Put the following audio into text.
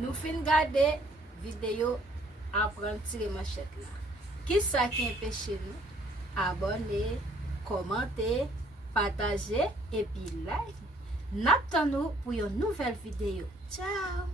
Nous fin regarder vidéo apprendre tirer manchèt là. Qui ça qui empêche nous? Abonner, commenter, partager et puis like. N'attendons pour une nouvelle vidéo. Ciao.